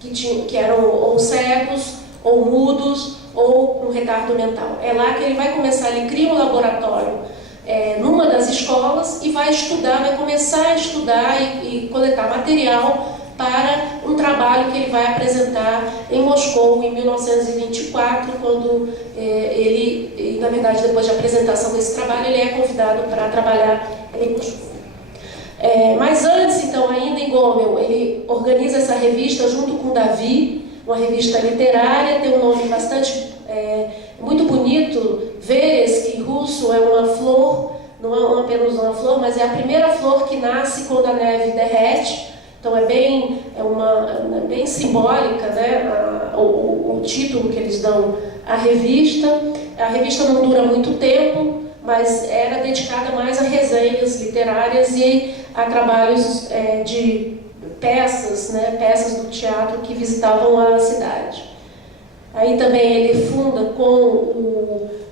que eram ou cegos, ou mudos, ou com retardo mental. É lá que ele vai começar, ele cria um laboratório numa das escolas e vai estudar, vai começar a estudar e coletar material para um trabalho que ele vai apresentar em Moscou em 1924, quando ele, na verdade, depois de apresentação desse trabalho, ele é convidado para trabalhar em Moscou. Mas antes, então, ainda em Gomel, ele organiza essa revista junto com Davi, uma revista literária, tem um nome bastante, muito bonito, Veres, que em russo é uma flor, não é apenas uma flor, mas é a primeira flor que nasce quando a neve derrete. Então é bem simbólica, né, o título que eles dão à revista. A revista não dura muito tempo, mas era dedicada mais a resenhas literárias e a trabalhos de peças, né, peças do teatro que visitavam a cidade. Aí também ele funda com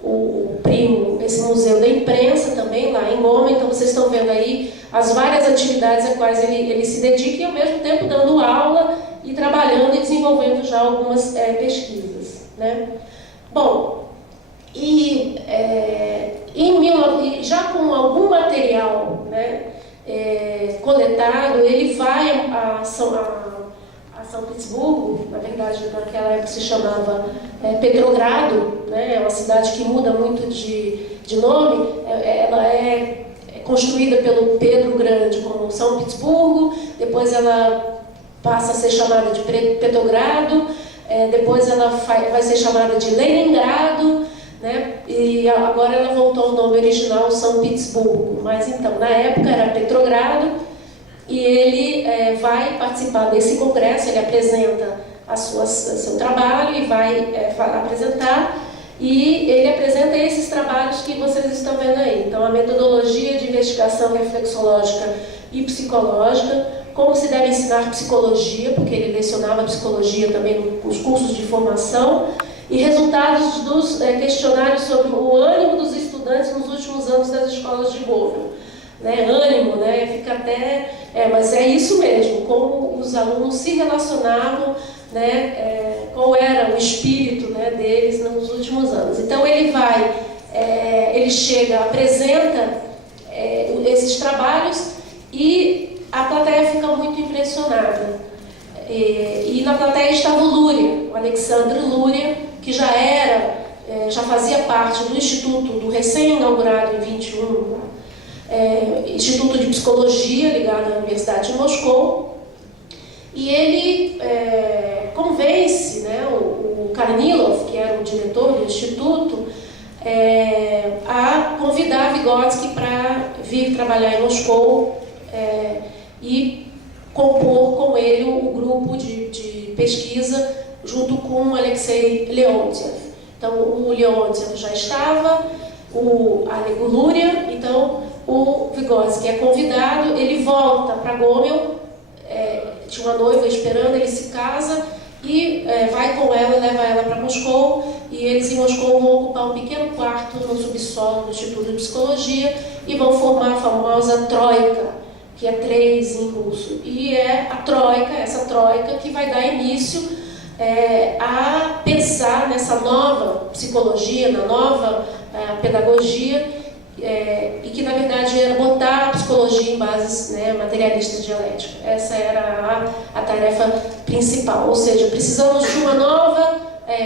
o primo esse museu da imprensa também lá em Goma. Então vocês estão vendo aí as várias atividades a quais ele se dedica e ao mesmo tempo dando aula e trabalhando e desenvolvendo já algumas pesquisas, né? Bom, já com algum material, né, coletado, ele vai a São Petersburgo, na verdade naquela época se chamava Petrogrado, né, é uma cidade que muda muito de nome. Ela é construída pelo Pedro Grande como São Petersburgo, depois ela passa a ser chamada de Petrogrado, depois ela vai ser chamada de Leningrado, né, e agora ela voltou ao nome original São Petersburgo, mas então na época era Petrogrado. E ele vai participar desse congresso, ele apresenta seu trabalho e vai apresentar, e ele apresenta esses trabalhos que vocês estão vendo aí. Então, a metodologia de investigação reflexológica e psicológica, como se deve ensinar psicologia, porque ele lecionava psicologia também nos cursos de formação, e resultados dos questionários sobre o ânimo dos estudantes nos últimos anos das escolas de Gomel. Né, ânimo, né, fica até... mas é isso mesmo, como os alunos se relacionavam, né, qual era o espírito, né, deles nos últimos anos. Então ele chega, apresenta esses trabalhos e a plateia fica muito impressionada. E na plateia estava o Luria, o Alexandre Luria, que já fazia parte do Instituto, do recém-inaugurado em 21, Instituto de Psicologia, ligado à Universidade de Moscou, e ele convence, né, o Karnilov, que era o diretor do Instituto, a convidar Vygotsky para vir trabalhar em Moscou e compor com ele um grupo de pesquisa junto com Alexei Leontiev. Então o Leontiev já estava, o Luria, então o Vygotsky é convidado, ele volta para Gomel, tinha uma noiva esperando, ele se casa e vai com ela, leva ela para Moscou, e eles em Moscou vão ocupar um pequeno quarto no subsolo do Instituto de Psicologia e vão formar a famosa Troika, que é 3 em russo. E é essa troika que vai dar início a pensar nessa nova psicologia, na nova pedagogia, e que na verdade era botar a psicologia em bases, né, materialistas de dialética. Essa era a tarefa principal, ou seja, precisamos de uma nova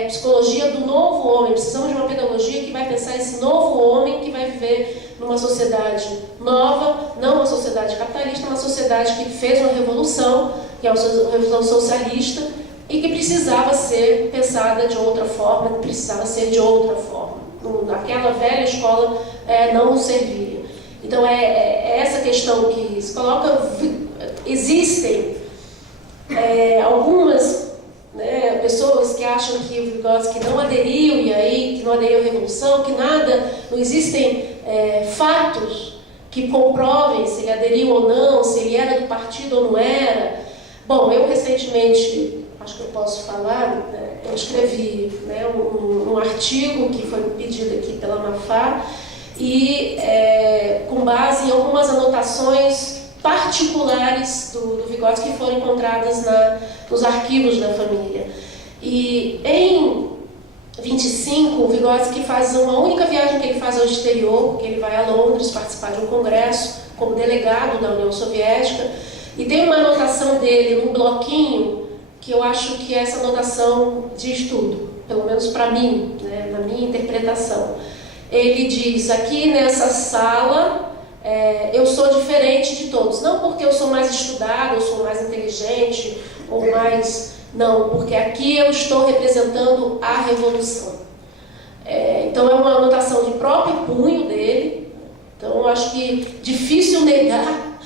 psicologia do novo homem, precisamos de uma pedagogia que vai pensar esse novo homem que vai viver numa sociedade nova, não uma sociedade capitalista, uma sociedade que fez uma revolução, que é uma revolução socialista, e que precisava ser pensada de outra forma, precisava ser de outra forma. Naquela velha escola não servia. Então é essa questão que se coloca. Existem algumas, né, pessoas que acham que o Vygotsky não aderiu, e aí que não aderiu à revolução, que não existem fatos que comprovem se ele aderiu ou não, se ele era do partido ou não era. Bom, eu recentemente, acho que eu posso falar, eu escrevi, né, um artigo que foi pedido aqui pela Mafá, e com base em algumas anotações particulares do Vygotsky que foram encontradas nos arquivos da família. E em 25, o Vygotsky faz uma única viagem que ele faz ao exterior, que ele vai a Londres participar de um congresso como delegado da União Soviética, e tem uma anotação dele num bloquinho que eu acho que essa anotação diz tudo, pelo menos para mim, né, na minha interpretação. Ele diz, aqui nessa sala, eu sou diferente de todos, não porque eu sou mais estudado, eu sou mais inteligente, ou mais... Não, porque aqui eu estou representando a revolução. Então é uma anotação de próprio punho dele. Então eu acho que difícil negar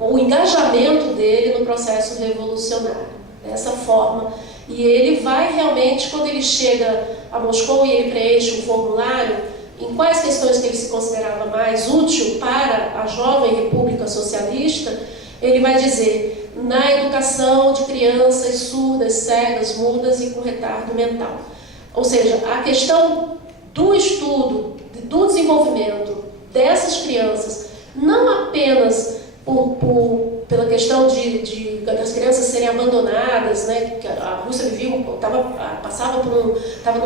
o engajamento dele no processo revolucionário, dessa forma. E ele vai realmente, quando ele chega a Moscou e ele preenche um formulário, em quais questões que ele se considerava mais útil para a jovem República Socialista, ele vai dizer, na educação de crianças surdas, cegas, mudas e com retardo mental. Ou seja, a questão do estudo, do desenvolvimento dessas crianças, não apenas pela questão das crianças serem abandonadas, né, que a Rússia estava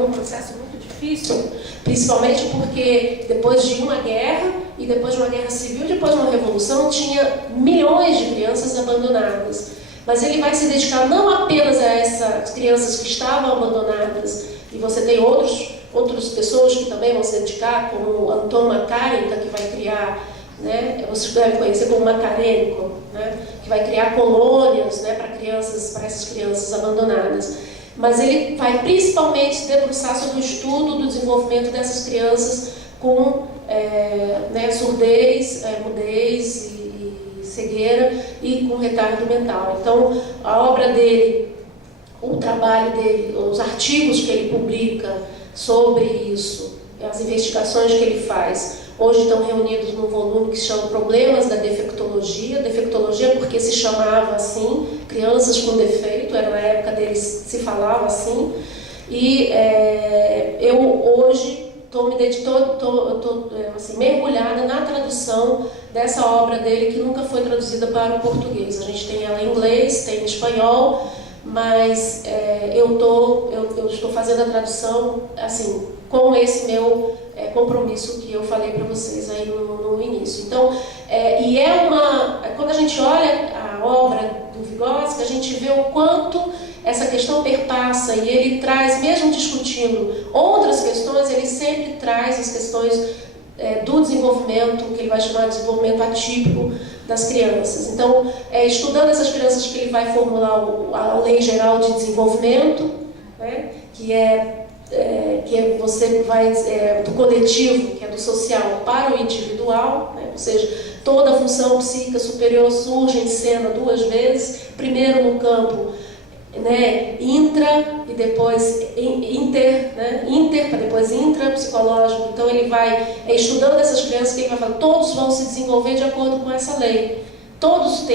num processo muito difícil, principalmente porque depois de uma guerra, e depois de uma guerra civil, depois de uma revolução, tinha milhões de crianças abandonadas. Mas ele vai se dedicar não apenas a essas crianças que estavam abandonadas, e você tem outras pessoas que também vão se dedicar, como o Anton Makarenko, que vai criar, né, vocês devem conhecer como Makarenko, né, que vai criar colônias, né, para essas crianças abandonadas. Mas ele vai principalmente se debruçar sobre o estudo do desenvolvimento dessas crianças com surdez, mudez e cegueira e com retardo mental. Então, a obra dele, o trabalho dele, os artigos que ele publica sobre isso, as investigações que ele faz, hoje estão reunidos num volume que se chama Problemas da Defectologia. Defectologia porque se chamava assim, crianças com defeito, era na época deles se falava assim. E eu hoje estou assim, mergulhada na tradução dessa obra dele, que nunca foi traduzida para o português. A gente tem ela em inglês, tem em espanhol, mas eu estou fazendo a tradução assim, com esse meu compromisso que eu falei para vocês aí no início. Então, quando a gente olha a obra do Vygotsky, a gente vê o quanto essa questão perpassa, e ele traz, mesmo discutindo outras questões, ele sempre traz as questões do desenvolvimento, que ele vai chamar de desenvolvimento atípico das crianças. Então, estudando essas crianças que ele vai formular a Lei Geral de Desenvolvimento, né, que você vai do coletivo, que é do social, para o individual, né, ou seja, toda a função psíquica superior surge em cena duas vezes, primeiro no campo, né, intra e depois inter, né, inter para depois intrapsicológico. Então ele vai estudando essas crianças, que ele vai falar, todos vão se desenvolver de acordo com essa lei, todos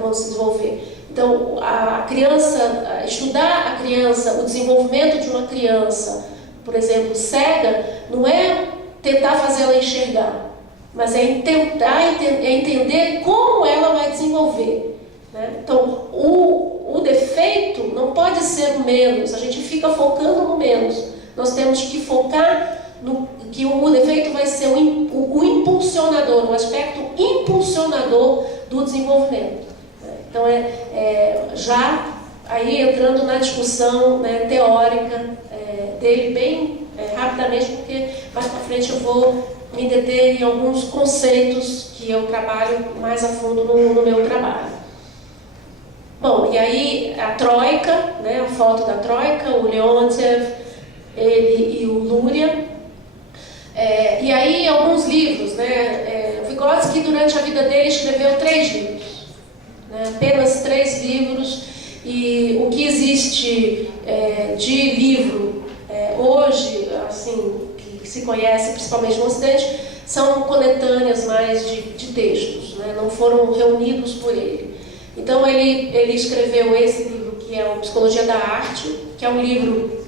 vão se desenvolver. Então a criança, estudar a criança, o desenvolvimento de uma criança, por exemplo, cega, não é tentar fazê-la enxergar, mas é entender como ela vai desenvolver, né? Então o defeito não pode ser o menos, a gente fica focando no menos. Nós temos que focar no que o defeito vai ser o impulsionador, o aspecto impulsionador do desenvolvimento. Então, já aí entrando na discussão, né, teórica dele bem rapidamente, porque mais para frente eu vou me deter em alguns conceitos que eu trabalho mais a fundo no meu trabalho. Bom, e aí a Troika, né, a foto da Troika, o Leontiev, ele e o Luria. E aí alguns livros, né? O Vygotsky, durante a vida dele, escreveu 3 livros, né, apenas 3 livros, e o que existe de livro hoje, assim, que se conhece principalmente no Ocidente, são coletâneas mais de textos, né, não foram reunidos por ele. Então ele escreveu esse livro, que é o Psicologia da Arte, que é um livro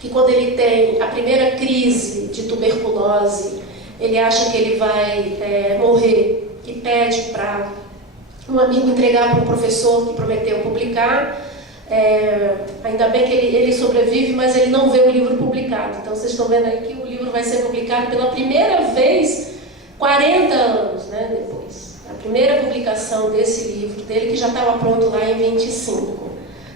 que quando ele tem a primeira crise de tuberculose, ele acha que ele vai morrer e pede para um amigo entregar para um professor que prometeu publicar. Ainda bem que ele sobrevive, mas ele não vê o livro publicado. Então vocês estão vendo aí que o livro vai ser publicado pela primeira vez 40 anos, né, depois. A primeira publicação desse livro dele, que já estava pronto lá em 25.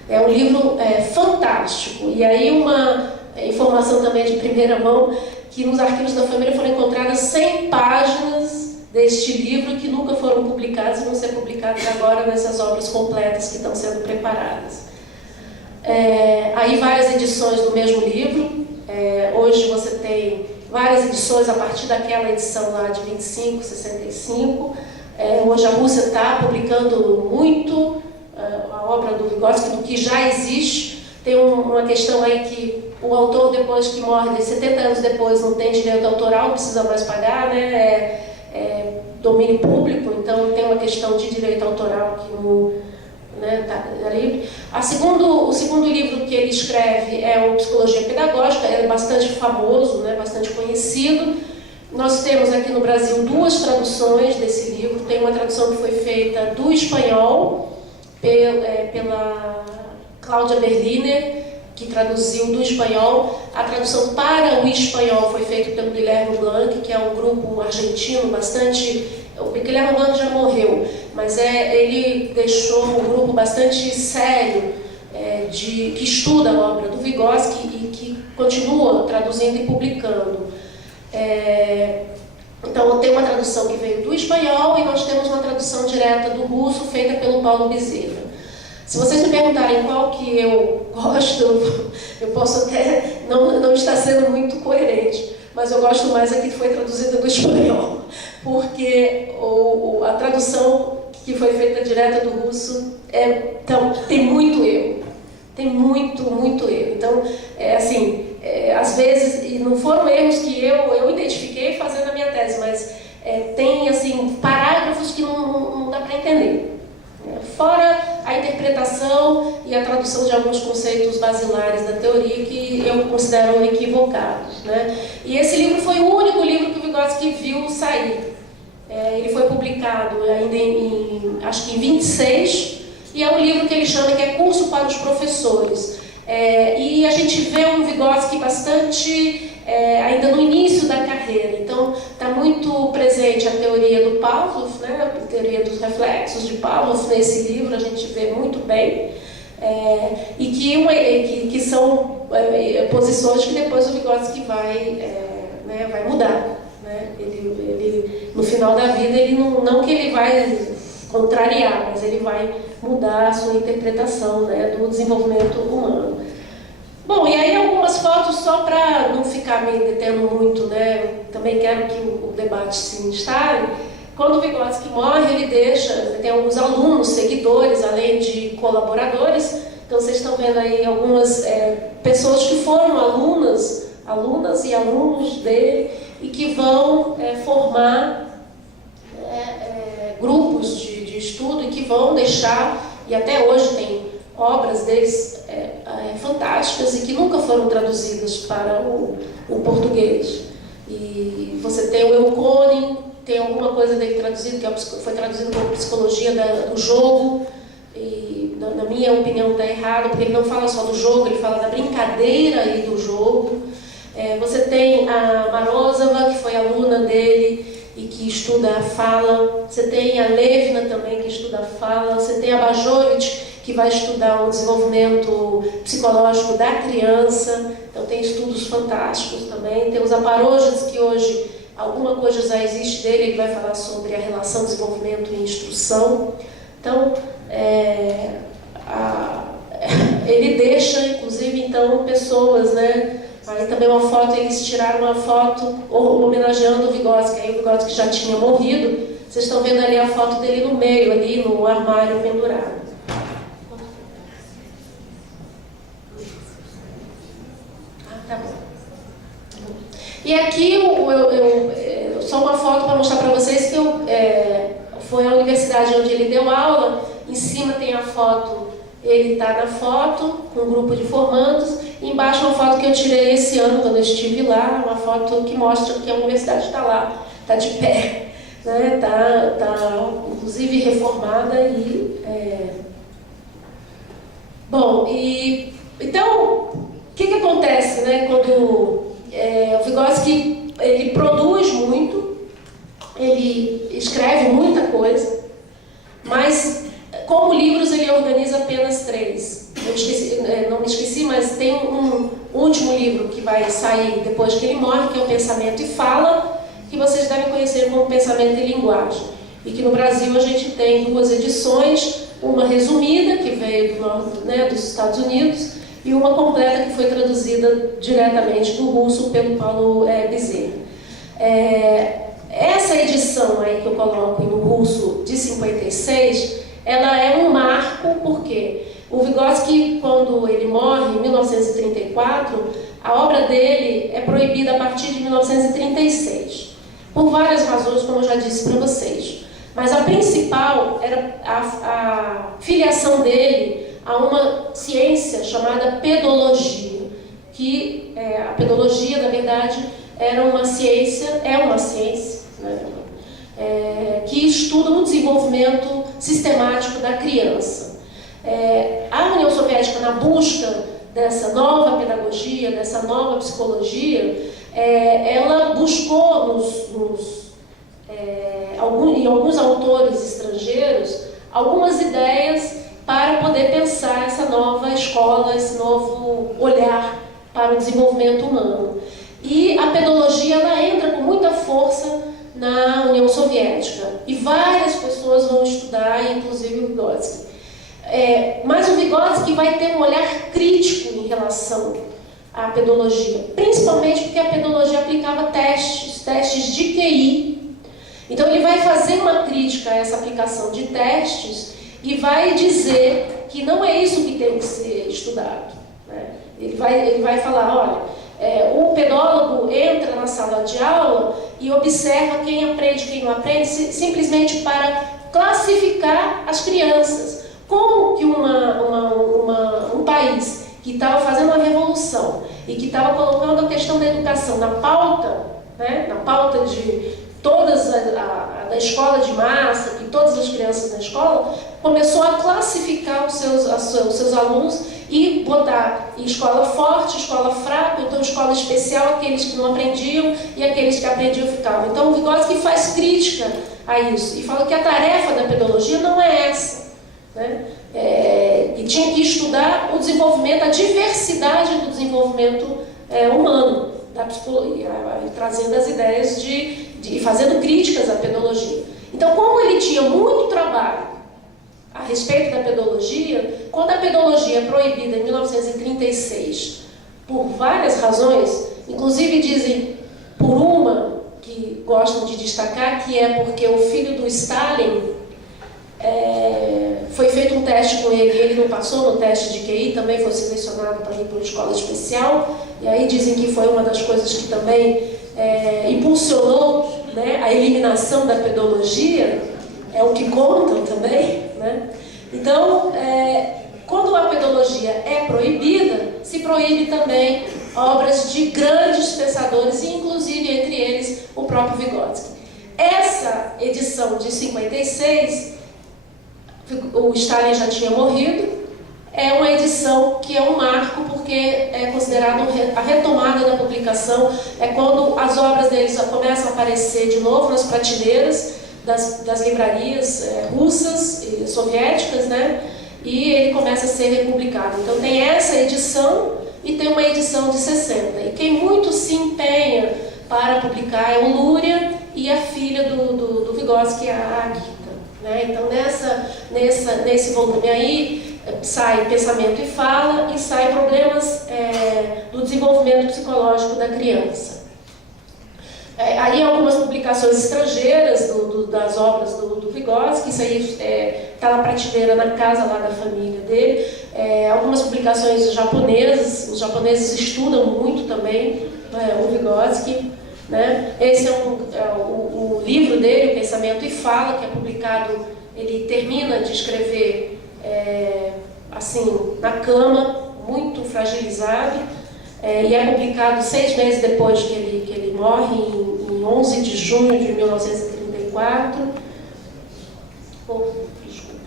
É um livro fantástico. E aí uma informação também de primeira mão, que nos arquivos da família foram encontradas 100 páginas deste livro que nunca foram publicadas e vão ser publicadas agora nessas obras completas que estão sendo preparadas. Aí várias edições do mesmo livro. Hoje você tem várias edições a partir daquela edição lá de 25, 65. Hoje a Rússia está publicando muito a obra do Vygotsky, do que já existe. Tem uma questão aí que o autor, depois que morre, 70 anos depois, não tem direito autoral, não precisa mais pagar, né? Domínio público, então tem uma questão de direito autoral que não, né, tá ali. O segundo livro que ele escreve é o Psicologia Pedagógica, é bastante famoso, né, bastante conhecido. Nós temos aqui no Brasil 2 traduções desse livro. Tem uma tradução que foi feita do espanhol pela Cláudia Berliner, que traduziu do espanhol. A tradução para o espanhol foi feita pelo Guilherme Blanc, que é um grupo argentino bastante... O Guilherme Blanc já morreu, mas ele deixou um grupo bastante sério que estuda a obra do Vygotsky e que continua traduzindo e publicando. Então, tem uma tradução que veio do espanhol e nós temos uma tradução direta do russo feita pelo Paulo Bezerra. Se vocês me perguntarem qual que eu gosto, eu posso até não estar sendo muito coerente, mas eu gosto mais a que foi traduzida do espanhol, porque a tradução que foi feita direta do russo então, tem muito erro. Tem muito erro. Então, às vezes, e não foram erros que eu identifiquei fazendo a minha tese, mas tem, assim, parágrafos que não dá para entender. Fora a interpretação e a tradução de alguns conceitos basilares da teoria que eu considero equivocados, né? E esse livro foi o único livro que o Vygotsky viu sair. Ele foi publicado ainda acho que em 26, e é um livro que ele chama que é Curso para os Professores. E a gente vê um Vygotsky bastante ainda no início da carreira. Então, está muito presente a teoria do Pavlov, né? A teoria dos reflexos de Pavlov nesse livro, a gente vê muito bem. E que são posições que depois o Vygotsky vai mudar. Né? Ele, no final da vida, ele não que ele vai contrariar, mas ele vai mudar a sua interpretação, né, do desenvolvimento humano. Bom, e aí algumas fotos só para não ficar me detendo muito, né? Também quero que o debate se instale. Quando o Vygotsky morre, ele tem alguns alunos, seguidores, além de colaboradores. Então vocês estão vendo aí algumas pessoas que foram alunas e alunos dele e que vão formar grupos de estudo e que vão deixar, e até hoje tem obras deles fantásticas e que nunca foram traduzidas para o português. E você tem o Euconin, tem alguma coisa dele traduzido, que foi traduzido como Psicologia do Jogo, e na minha opinião está errado, porque ele não fala só do jogo, ele fala da brincadeira e do jogo. Você tem a Morozova, que foi aluna dele e que estuda a fala. Você tem a Levina também, que estuda a fala. Você tem a Bajovich, que vai estudar o desenvolvimento psicológico da criança. Então tem estudos fantásticos também. Tem os Aparojas, que hoje alguma coisa já existe dele, ele vai falar sobre a relação desenvolvimento e instrução. Então, ele deixa, inclusive, então, pessoas, né? Aí também uma foto, eles tiraram uma foto homenageando o Vygotsky. Aí o Vygotsky já tinha morrido. Vocês estão vendo ali a foto dele no meio, ali no armário pendurado. Tá bom. E aqui só uma foto para mostrar para vocês que foi a universidade onde ele deu aula. Em cima tem a foto ele está na foto, com um grupo de formandos, e embaixo uma foto que eu tirei esse ano, quando eu estive lá, uma foto que mostra que a universidade está lá, está de pé, né? Tá, inclusive reformada e... Bom, e então, o que acontece, né, quando o Vygotsky, ele produz muito, ele escreve muita coisa, mas como livros ele organiza apenas 3. Não me esqueci, mas tem um último livro que vai sair depois que ele morre, que é o Pensamento e Fala, que vocês devem conhecer como Pensamento e Linguagem. E que no Brasil a gente tem 2 edições, uma resumida, que veio dos Estados Unidos, e uma completa, que foi traduzida diretamente do russo pelo Paulo Bezerra. Essa edição aí que eu coloco no russo de 56, ela é um marco, porque o Vygotsky, quando ele morre em 1934, a obra dele é proibida a partir de 1936, por várias razões, como eu já disse para vocês. Mas a principal era a filiação dele a uma ciência chamada pedologia, que a pedologia, na verdade, é uma ciência, né, que estuda o desenvolvimento sistemático da criança. A União Soviética, na busca dessa nova pedagogia, dessa nova psicologia, ela buscou em alguns autores estrangeiros algumas ideias para poder pensar essa nova escola, esse novo olhar para o desenvolvimento humano. E a pedologia, ela entra com muita força na União Soviética, e várias pessoas vão estudar, inclusive o Vygotsky. Mas o Vygotsky vai ter um olhar crítico em relação à pedologia, principalmente porque a pedologia aplicava testes de QI. Então ele vai fazer uma crítica a essa aplicação de testes e vai dizer que não é isso que tem que ser estudado, né? Ele vai falar, olha, o pedólogo entra na sala de aula e observa quem aprende e quem não aprende, simplesmente para classificar as crianças. Como que um país que estava fazendo uma revolução e que estava colocando a questão da educação na pauta, né, na pauta de todas da escola de massa, que todas as crianças na escola, começou a classificar os seus alunos e botar em escola forte, escola fraca, então escola especial, aqueles que não aprendiam e aqueles que aprendiam ficavam. Então o Vygotsky faz crítica a isso e fala que a tarefa da pedologia não é essa, né? Que tinha que estudar o desenvolvimento, a diversidade do desenvolvimento humano, da psicologia, e trazendo as ideias e fazendo críticas à pedologia. Então, como ele tinha muito trabalho a respeito da pedologia, quando a pedologia é proibida em 1936, por várias razões, inclusive dizem por uma que gostam de destacar, que é porque o filho do Stalin, foi feito um teste com ele, e ele não passou no teste de QI, também foi selecionado para ir para uma escola especial, e aí dizem que foi uma das coisas que também impulsionou, né, a eliminação da pedologia, é o que contam também, né? Então, quando a pedologia é proibida, se proíbe também obras de grandes pensadores, e inclusive entre eles o próprio Vygotsky. Essa edição de 56, o Stalin já tinha morrido, é uma edição que é um marco, porque é considerado a retomada da publicação, é quando as obras deles começam a aparecer de novo nas prateleiras das livrarias russas e soviéticas, né? E ele começa a ser republicado. Então tem essa edição e tem uma edição de 60. E quem muito se empenha para publicar é o Luria e a filha do Vygotsky, a Agita, né? Então nesse volume aí sai Pensamento e Fala e sai Problemas do Desenvolvimento Psicológico da Criança. Aí algumas publicações estrangeiras das obras do Vygotsky, isso aí está na prateleira na casa lá da família dele. Algumas publicações japonesas, os japoneses estudam muito também o Vygotsky, né? Esse o livro dele, Pensamento e Fala, que é publicado, ele termina de escrever assim, na cama, muito fragilizado, e é publicado 6 meses depois que ele morre, em 11 de junho de 1934. Desculpa.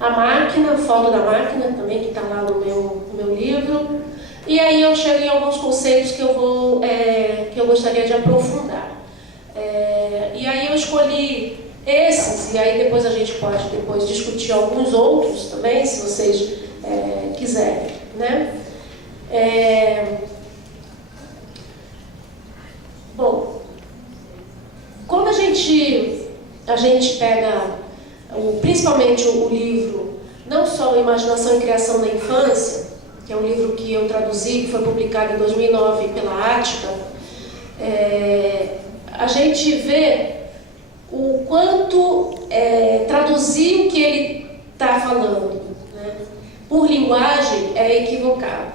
A Máquina, foto da Máquina também, que está lá no meu livro. E aí eu chego em alguns conceitos que eu gostaria de aprofundar. E aí eu escolhi esses, e aí depois a gente pode discutir alguns outros também, se vocês quiserem, né? Bom, quando a gente pega principalmente o livro, não só Imaginação e Criação na Infância, que é um livro que eu traduzi, que foi publicado em 2009 pela Ática, a gente vê o quanto traduzir o que ele está falando, né, por linguagem é equivocado.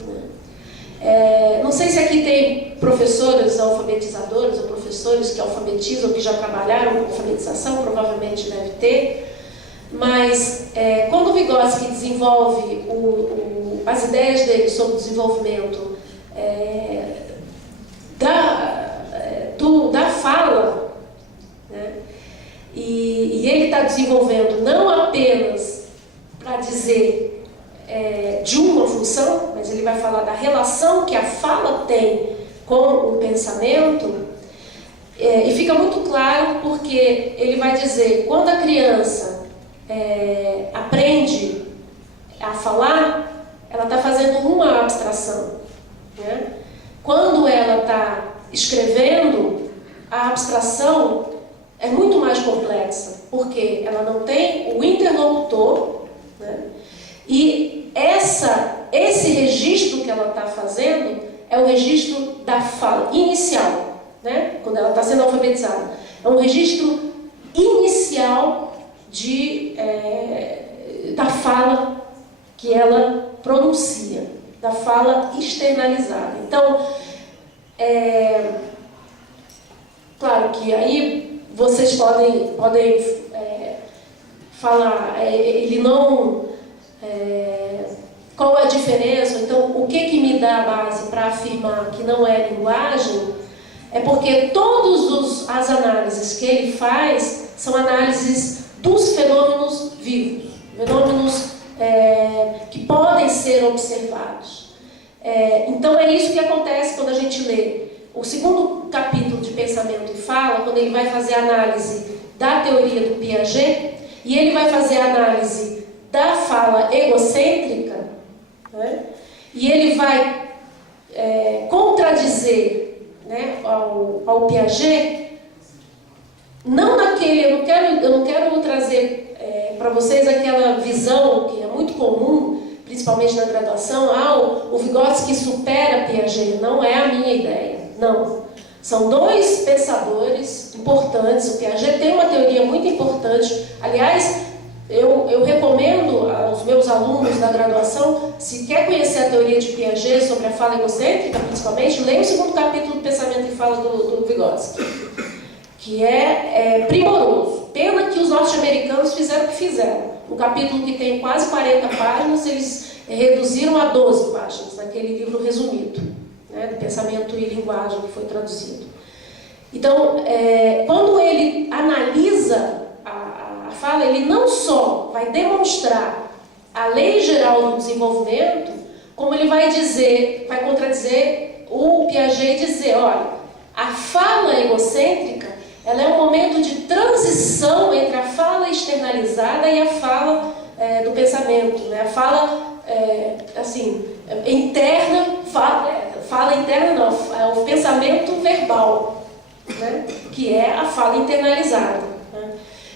Né? Não sei se aqui tem professores alfabetizadores ou professores que alfabetizam, que já trabalharam com alfabetização, provavelmente deve ter, mas quando o Vygotsky desenvolve as ideias dele sobre o desenvolvimento da fala, né? E ele está desenvolvendo não apenas para dizer de uma função, mas ele vai falar da relação que a fala tem com o pensamento, e fica muito claro porque ele vai dizer, quando a criança aprende a falar, ela está fazendo uma abstração, né? Quando ela está escrevendo, a abstração é muito mais complexa, porque ela não tem o interlocutor, né? E esse registro que ela está fazendo é o registro da fala inicial, né? Quando ela está sendo alfabetizada. É um registro inicial da fala que ela pronuncia, da fala externalizada. Então, claro que aí vocês podem falar, ele não... qual é a diferença? Então, o que me dá a base para afirmar que não é linguagem? É porque todas as análises que ele faz são análises dos fenômenos vivos, fenômenos que podem ser observados. Então é isso que acontece quando a gente lê o segundo capítulo de Pensamento e Fala, quando ele vai fazer a análise da teoria do Piaget, e ele vai fazer a análise da fala egocêntrica, né? E ele vai contradizer, né, ao Piaget, não naquele, eu não quero trazer para vocês aquela visão que é muito comum, principalmente na graduação, o Vygotsky supera Piaget. Não é a minha ideia, não. São dois pensadores importantes. O Piaget tem uma teoria muito importante. Aliás, eu recomendo aos meus alunos da graduação, se quer conhecer a teoria de Piaget sobre a fala egocêntrica, principalmente, leia o segundo capítulo do Pensamento e Fala do Vygotsky, que é primoroso. Pena que os norte-americanos fizeram o que fizeram. Um capítulo que tem quase 40 páginas, eles reduziram a 12 páginas, naquele livro resumido, né, do Pensamento e Linguagem, que foi traduzido. Então, quando ele analisa a fala, ele não só vai demonstrar a lei geral do desenvolvimento, como ele vai contradizer o Piaget e dizer, olha, a fala egocêntrica, ela é um momento de transição entre a fala externalizada e a fala do pensamento, né? A fala, interna, fala interna não, é o pensamento verbal, né? Que é a fala internalizada, né?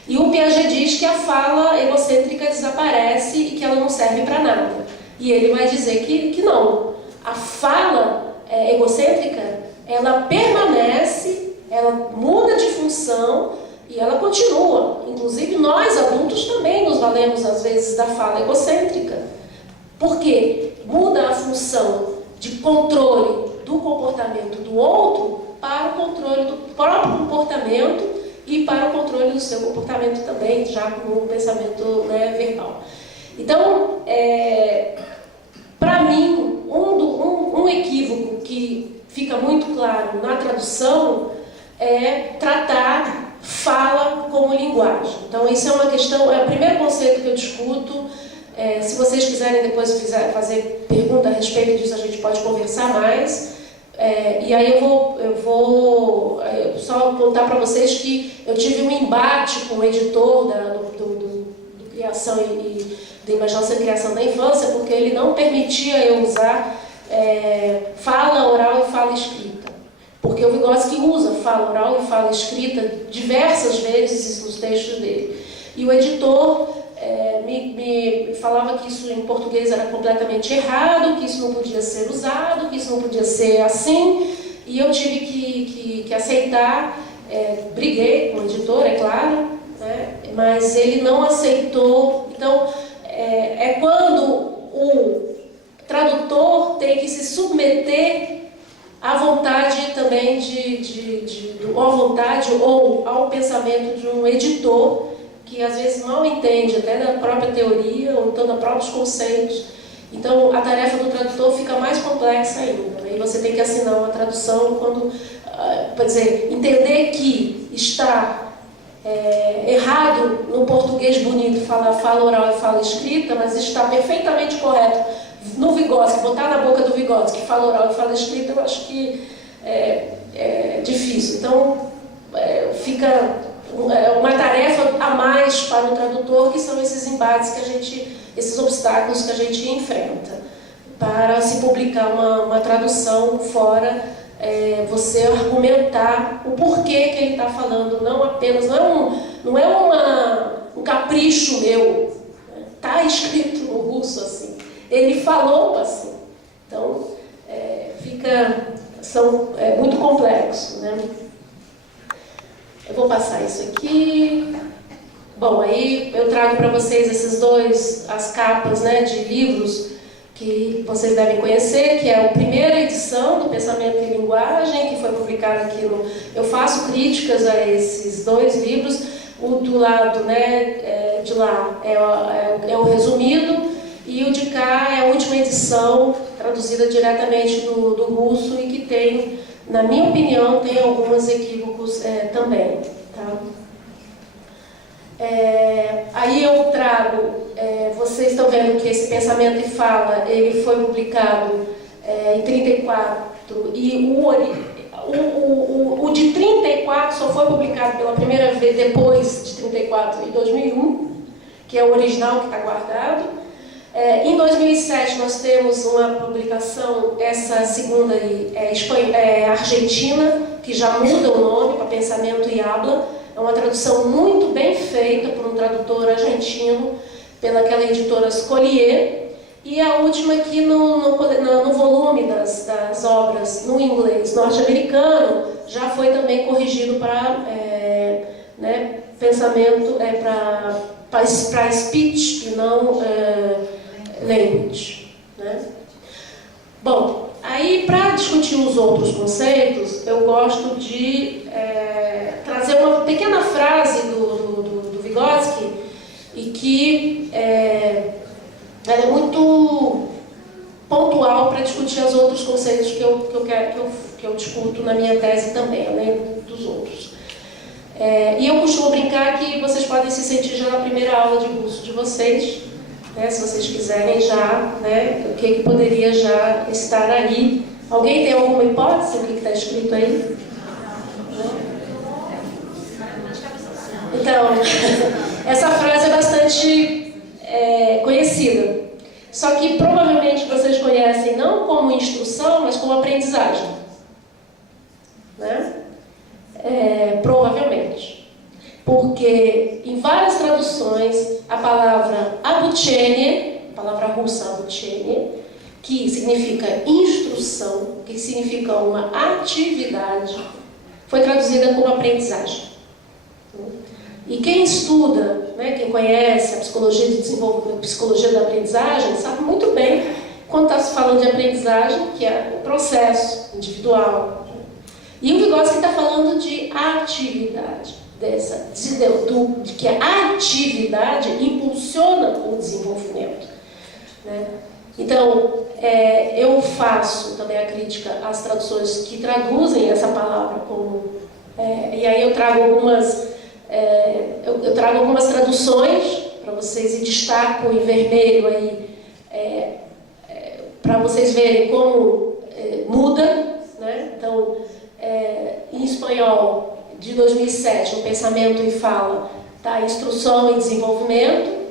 E o Piaget diz que a fala egocêntrica desaparece e que ela não serve para nada. E ele vai dizer que não. A fala egocêntrica, ela permanece, ela muda de função e ela continua. Inclusive, nós adultos também nos valemos, às vezes, da fala egocêntrica. Por quê? Muda a função de controle do comportamento do outro para o controle do próprio comportamento e para o controle do seu comportamento também, já com o pensamento, né, verbal. Então, para mim, um equívoco que fica muito claro na tradução é tratar fala como linguagem. Então, isso é uma questão, é o primeiro conceito que eu discuto. Se vocês quiserem depois fazer pergunta a respeito disso, a gente pode conversar mais. E aí eu vou só contar para vocês que eu tive um embate com o editor do Criação e da Imaginação e Criação da Infância, porque ele não permitia eu usar fala oral e fala escrita. Porque o Vygotsky usa fala oral e fala escrita diversas vezes nos textos dele. E o editor me falava que isso em português era completamente errado, que isso não podia ser usado, que isso não podia ser assim, e eu tive que aceitar. Briguei com o editor, é claro, né? Mas ele não aceitou. Então, é quando o tradutor tem que se submeter à vontade também à vontade ou ao pensamento de um editor que às vezes mal entende até da própria teoria ou então dos próprios conceitos. Então, a tarefa do tradutor fica mais complexa ainda, né? E você tem que assinar uma tradução quando, quer dizer, entender que está errado no português bonito falar fala oral e fala escrita, mas está perfeitamente correto no Vygotsky, botar na boca do Vygotsky fala oral e fala escrita, eu acho que é difícil. Então, fica uma tarefa a mais para o tradutor, que são esses embates esses obstáculos que a gente enfrenta para se publicar uma tradução fora. Você argumentar o porquê que ele está falando, não é um capricho meu, está escrito no russo assim, ele falou assim. Então, é muito complexo, né? Eu vou passar isso aqui. Bom, aí eu trago para vocês as capas, né, de livros que vocês devem conhecer, que é a primeira edição do Pensamento e Linguagem, que foi publicada aqui no... Eu faço críticas a esses dois livros. O do lado, né, de lá é o resumido, e o de cá é a última edição, traduzida diretamente do russo, e que tem, na minha opinião, tem alguns equívocos também. Tá? Aí eu trago, vocês estão vendo que esse Pensamento e Fala, ele foi publicado em 34, e o de 34 só foi publicado pela primeira vez depois de 34, em 2001, que é o original que está guardado. Em 2007 nós temos uma publicação, essa segunda aí, argentina, que já muda o nome para Pensamento e Habla. É uma tradução muito bem feita por um tradutor argentino, pelaquela editora Scollier. E a última aqui no volume das obras no inglês norte-americano já foi também corrigido para pensamento, para speech e não language. Né? Bom, aí para discutir os outros conceitos, eu gosto de trazer uma pequena frase do Vygotsky, e que ela é muito pontual para discutir os outros conceitos que eu discuto na minha tese também, além dos outros. E eu costumo brincar que vocês podem se sentir já na primeira aula de russo de vocês, né, se vocês quiserem já, né, o que poderia já estar aí. Alguém tem alguma hipótese do que está escrito aí? Então, essa frase é bastante conhecida. Só que provavelmente vocês conhecem não como instrução, mas como aprendizagem. Né? Provavelmente. Porque em várias traduções a palavra обучение, a palavra russa обучение, que significa instrução, que significa uma atividade, foi traduzida como aprendizagem. E quem estuda, né, quem conhece a psicologia de desenvolvimento, a psicologia da aprendizagem, sabe muito bem, quando está se falando de aprendizagem, que é o processo individual. E o Vygotsky está falando de atividade. de que a atividade impulsiona o desenvolvimento, né? Então, eu faço também a crítica às traduções que traduzem essa palavra como... e aí eu trago algumas traduções para vocês, e destaco em vermelho aí, para vocês verem como muda, né? Então, em espanhol, de 2007, o pensamento e fala da instrução e desenvolvimento.